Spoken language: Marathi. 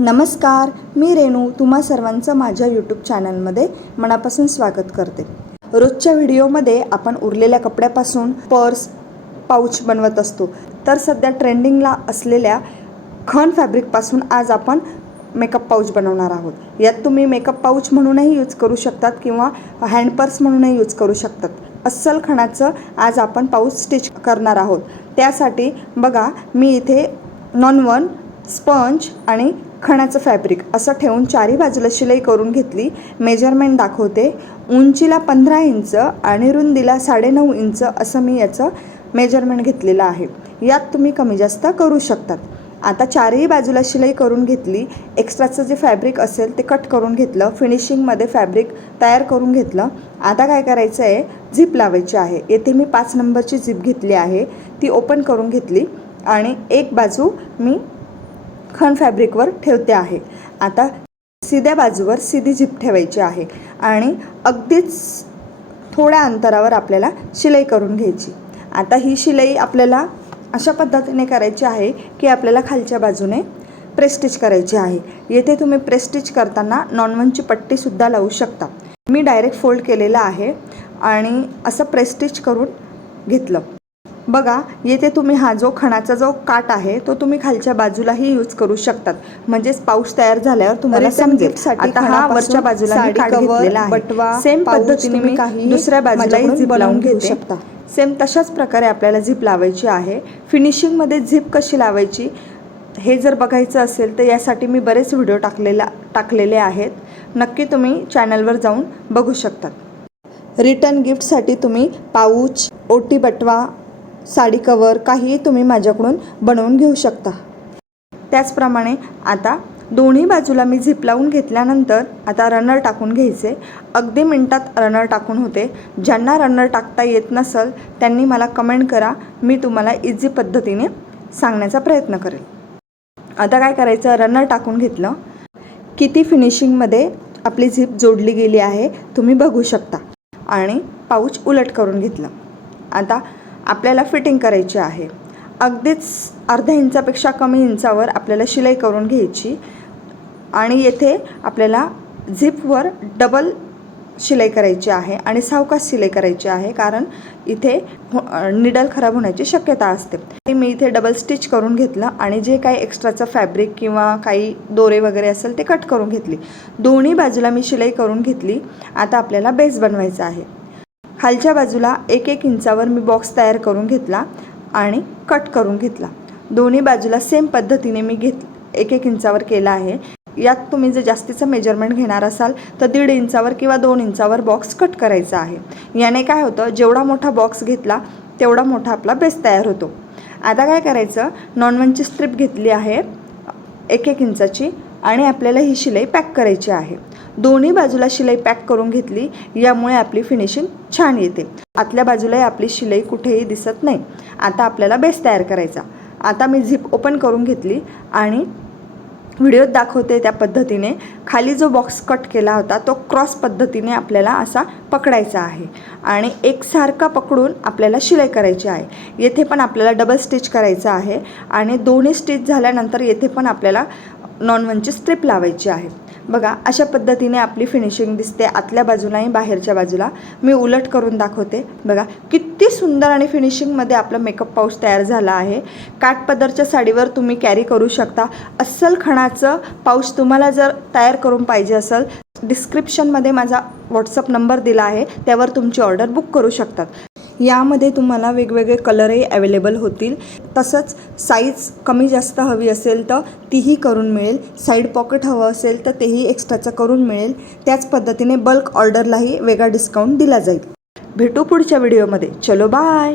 नमस्कार, मी रेणू तुम्हा सर्वांचं माझ्या यूट्यूब चॅनलमध्ये मनापासून स्वागत करते। रोजच्या व्हिडिओमध्ये आपण उरलेल्या कपड्यापासून पर्स, पाऊच बनवत असतो। तर सध्या ट्रेंडिंगला असलेल्या खण फॅब्रिकपासून आज आपण मेकअप पाऊच बनवणार आहोत। यात तुम्ही मेकअप पाऊच म्हणूनही यूज करू शकतात किंवा हँड पर्स म्हणूनही यूज करू शकतात। अस्सल खणाचं आज आपण पाऊच स्टिच करणार आहोत। त्यासाठी बघा, मी इथे नॉन-वन स्पंज आणि खणाचं फॅब्रिक असं ठेवून चारी बाजूला शिलाई करून घेतली। मेजरमेंट दाखवते। उंचीला 15 इंच आणि रुंदीला 9.5 इंच असं मी याचं मेजरमेंट घेतलेलं आहे। यात तुम्ही कमी जास्त करू शकतात। आता चारही बाजूला शिलाई करून घेतली। एक्स्ट्राचं जे फॅब्रिक असेल ते कट करून घेतलं। फिनिशिंगमध्ये फॅब्रिक तयार करून घेतलं। आता काय करायचं आहे, झिप लावायची आहे। येथे मी 5 नंबरची झिप घेतली आहे, ती ओपन करून घेतली आणि एक बाजू मी खण फॅब्रिकवर ठेवते आहे। आता सीध्या बाजूवर सीधी झिप ठेवायची आहे आणि अगदीच थोड्या अंतरावर आपल्याला शिलाई करून घ्यायची। आता ही शिलाई आपल्याला अशा पद्धतीने करायची आहे की आपल्याला खालच्या बाजूने प्रेस स्टिच करायची आहे। येथे तुम्ही प्रेस स्टिच करताना नॉन-वनची पट्टीसुद्धा लावू शकता। मी डायरेक्ट फोल्ड केलेला आहे आणि असं प्रेस स्टिच करून घेतलं। बघा, येथे तुम्ही हा जो खणाचा जो काट आहे तो तुम्ही खालच्या बाजूलाही यूज करू शकतात, म्हणजे पाऊच तयार झाल्यावर तुम्हाला समजेल। आता हा वरच्या बाजूला मी काट घेतलेला आहे। सेम पद्धतीने मी दुसऱ्या बाजूलाही झिप लावून घेऊ शकता। सेम तशाच प्रकारे आपल्याला झिप लावायची आहे। फिनिशिंगमध्ये झिप कशी लावायची हे जर बघायचं असेल तर यासाठी मी बरेच व्हिडिओ टाकलेले आहेत, नक्की तुम्ही चॅनलवर जाऊन बघू शकतात। रिटर्न गिफ्टसाठी तुम्ही पाऊच, ओटी बटवा, साडी कवर काहीही तुम्ही माझ्याकडून बनवून घेऊ शकता। त्याचप्रमाणे आता दोन्ही बाजूला मी झिप लावून घेतल्यानंतर आता रनर टाकून घ्यायचे। अगदी मिनिटात रनर टाकून होते। ज्यांना रनर टाकता येत नसेल त्यांनी मला कमेंट करा, मी तुम्हाला इझी पद्धतीने सांगण्याचा प्रयत्न करेल। आता काय करायचं, रनर टाकून घेतलं। किती फिनिशिंगमध्ये आपली झिप जोडली गेली आहे तुम्ही बघू शकता आणि पाऊच उलट करून घेतलं। आता आपल्याला फिटिंग करायची आहे। अगदीच अर्ध्या इंचापेक्षा कमी इंचावर आपल्याला शिलाई करून घ्यायची आणि येथे आपल्याला झिपवर डबल शिलाई करायची आहे आणि सावकाश शिलाई करायची आहे, कारण इथे निडल खराब होण्याची शक्यता असते। मी इथे डबल स्टिच करून घेतलं आणि जे काही एक्स्ट्राचं फॅब्रिक किंवा काही दोरे वगैरे असेल ते कट करून घेतली। दोन्ही बाजूला मी शिलाई करून घेतली। आता आपल्याला बेस बनवायचा आहे। खालच्या बाजूला 1-1 इंचावर मी बॉक्स तयार करून घेतला आणि कट करून घेतला। दोन्ही बाजूला सेम पद्धतीने मी 1-1 इंचावर केला आहे। यात तुम्ही जर जास्तीचं मेजरमेंट घेणार असाल तर 1.5 इंचावर किंवा 2 इंचावर बॉक्स कट करायचा आहे। याने काय होतं, जेवढा मोठा बॉक्स घेतला तेवढा मोठा आपला बेस तयार होतो। आता काय करायचं, नॉन-वनची स्ट्रिप घेतली आहे 1-1 इंचाची आणि आपल्याला ही शिलाई पॅक करायची आहे। दोन्ही बाजूला शिलाई पॅक करून घेतली, यामुळे आपली फिनिशिंग छान येते। आतल्या बाजूलाही आपली शिलाई कुठेही दिसत नाही। आता आपल्याला बेस तयार करायचा। आता मी झिप ओपन करून घेतली आणि व्हिडिओत दाखवते त्या पद्धतीने खाली जो बॉक्स कट केला होता तो क्रॉस पद्धतीने आपल्याला असा पकडायचा आहे आणि एकसारखा पकडून आपल्याला शिलाई करायची आहे। येथे पण आपल्याला डबल स्टिच करायचं आहे आणि दोन्ही स्टिच झाल्यानंतर येथे पण आपल्याला नॉन-वनची स्ट्रिप लावायची आहे। बघा, अशा पद्धतीने आपली फिनिशिंग दिसते आतल्या बाजूलाही बाहेरच्या बाजूला। मी उलट करून दाखवते। बघा, किती सुंदर आणि फिनिशिंगमध्ये आपलं मेकअप पाऊच तयार झाला आहे। काठपदरच्या साडीवर तुम्ही कॅरी करू शकता। अस्सल खणाचं पाऊच तुम्हाला जर तयार करून पाहिजे असेल, डिस्क्रिप्शनमध्ये माझा व्हॉट्सअप नंबर दिला आहे, त्यावर तुमची ऑर्डर बुक करू शकतात। यामध्ये तुम्हाला वेगवेगळे कलरही अवेलेबल होतील। तसंच साईज कमी जास्त हवी असेल तर तीही करून मिळेल। साईड पॉकेट हवं असेल तर तेही एक्स्ट्राचं करून मिळेल। त्याच पद्धतीने बल्क ऑर्डरलाही वेगळा डिस्काउंट दिला जाईल। भेटू पुढच्या व्हिडिओमध्ये। चलो बाय।